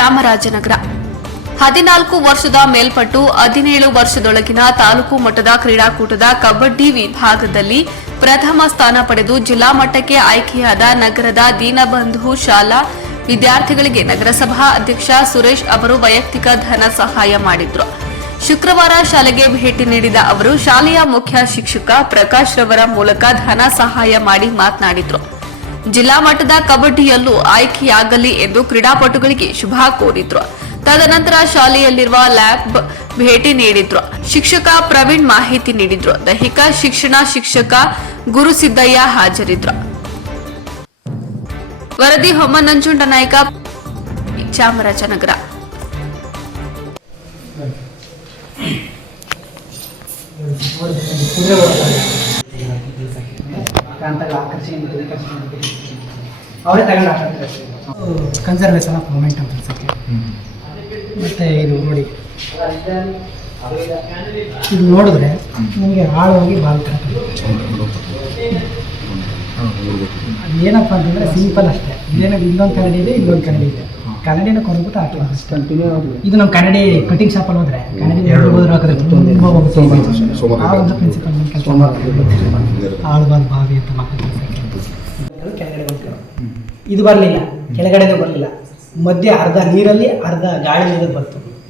ಚಾಮರಾಜನಗರ. ಹದಿನಾಲ್ಕು ವರ್ಷದ ಮೇಲ್ಪಟ್ಟು ಹದಿನೇಳು ವರ್ಷದೊಳಗಿನ ತಾಲೂಕು ಮಟ್ಟದ ಕ್ರೀಡಾಕೂಟದ ಕಬಡ್ಡಿ ವಿಭಾಗದಲ್ಲಿ ಪ್ರಥಮ ಸ್ಥಾನ ಪಡೆದು ಜಿಲ್ಲಾ ಮಟ್ಟಕ್ಕೆ ಆಯ್ಕೆಯಾದ ನಗರದ ದೀನಬಂಧು ಶಾಲಾ ವಿದ್ಯಾರ್ಥಿಗಳಿಗೆ ನಗರಸಭಾ ಅಧ್ಯಕ್ಷ ಸುರೇಶ್ ಅವರು ವೈಯಕ್ತಿಕ ಧನ ಸಹಾಯ ಮಾಡಿದ್ರು. ಶುಕ್ರವಾರ ಶಾಲೆಗೆ ಭೇಟಿ ನೀಡಿದ ಅವರು, ಶಾಲೆಯ ಮುಖ್ಯ ಶಿಕ್ಷಕ ಪ್ರಕಾಶ್ ರವರ ಮೂಲಕ ಧನ ಸಹಾಯ ಮಾಡಿ ಮಾತನಾಡಿದ್ರು. ಜಿಲ್ಲಾ ಮಟ್ಟದ ಕಬಡ್ಡಿಯಲ್ಲೂ ಆಯ್ಕೆಯಾಗಲಿ ಎಂದು ಕ್ರೀಡಾಪಟುಗಳಿಗೆ ಶುಭ ಕೋರಿದ್ರು. ತದನಂತರ ಶಾಲೆಯಲ್ಲಿರುವ ಲ್ಯಾಬ್ ಭೇಟಿ ನೀಡಿದ್ರು. ಶಿಕ್ಷಕ ಪ್ರವೀಣ್ ಮಾಹಿತಿ ನೀಡಿದ್ರು. ದೈಹಿಕ ಶಿಕ್ಷಣ ಶಿಕ್ಷಕ ಗುರುಸಿದ್ದಯ್ಯ ಹಾಜರಿದ್ರು. ವರದಿ ಹೊಮ್ಮನಂಜುಂಡ ನಾಯಕ ಚಾಮರಾಜನಗರ. ಪ್ರಾಂತಗಳ ಆಕರ್ಷಣೆ ಅವರೇ ತಗೊಂಡು ಆಟಾಡ್ತಾರೆ ಕನ್ಸರ್ವೇಷನ್ ಆಫ್ ಮೂಮೆಂಟ್ ಅಂತ ಅನ್ಸುತ್ತೆ. ಮತ್ತು ಇದು ನೋಡಿ, ಇದು ನೋಡಿದ್ರೆ ನಿಮಗೆ ಆಳವಾಗಿ ಬಾಲ್ ಏನಪ್ಪ ಅಂತಂದರೆ ಸಿಂಪಲ್ ಅಷ್ಟೇ. ಇದೇನೋ ಇಲ್ಲೊಂದು ಕನ್ನಡಿ ಇದೆ ಇಲ್ಲೊಂದು ಕನ್ನಡಿ ಇದೆ. ಕನ್ನಡಿನ ಕೊಂಡ್ಬಿಟ್ಟು ಆಟ ಇದು ನಮ್ಮ ಕನ್ನಡಿ ಕಟಿಂಗ್ ಶಾಪಲ್ಲಿ ಹೋದ್ರೆ ಕನ್ನಡಿ ಹೋದ್ರೆ ಹಾಕಿದ್ರೆ ತುಂಬ ಆ ಒಂದು ಪ್ರಿನ್ಸಿಪಲ್ ಕೆಲಸ ಆಳ್ವಾಲ್ ಬಾವಿ ಅಂತ ಮಕ್ಕಳು ಕೆಳಗಡೆ ಬಂತು ಇದು ಬರಲಿಲ್ಲ. ಕೆಳಗಡೆನೇ ಬರಲಿಲ್ಲ. ಮಧ್ಯೆ ಅರ್ಧ ನೀರಲ್ಲಿ ಅರ್ಧ ಗಾಳಿ ನೀರಲ್ಲಿ ಬಂತು.